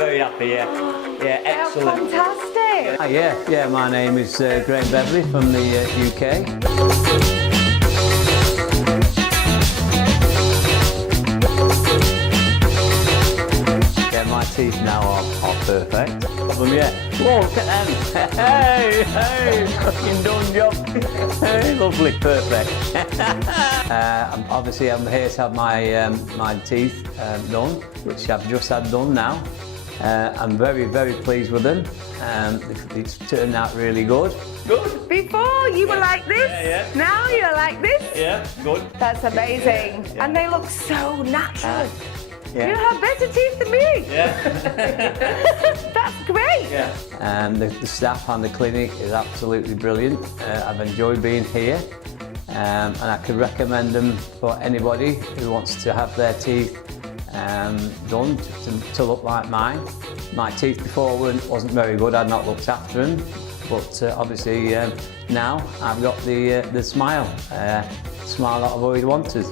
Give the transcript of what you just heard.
very happy, yeah, excellent. Fantastic. Yeah, my name is Graham Beverley from the UK. Yeah, my teeth now are perfect. Yeah. Whoa, look at them. Hey, fucking done job. Hey, lovely, perfect. Obviously, I'm here to have my teeth done, which I've just had done now. I'm very, very pleased with them. It's turned out really good. Good. Before you were like this, now you're like this. Yeah, good. That's amazing. Yeah. And they look so natural. Yeah. You have better teeth than me. Yeah. That's great. Yeah. The staff and the clinic is absolutely brilliant. I've enjoyed being here. And I could recommend them for anybody who wants to have their teeth done to look like mine. My teeth before wasn't very good, I'd not looked after them, but obviously now I've got the smile that I've always wanted.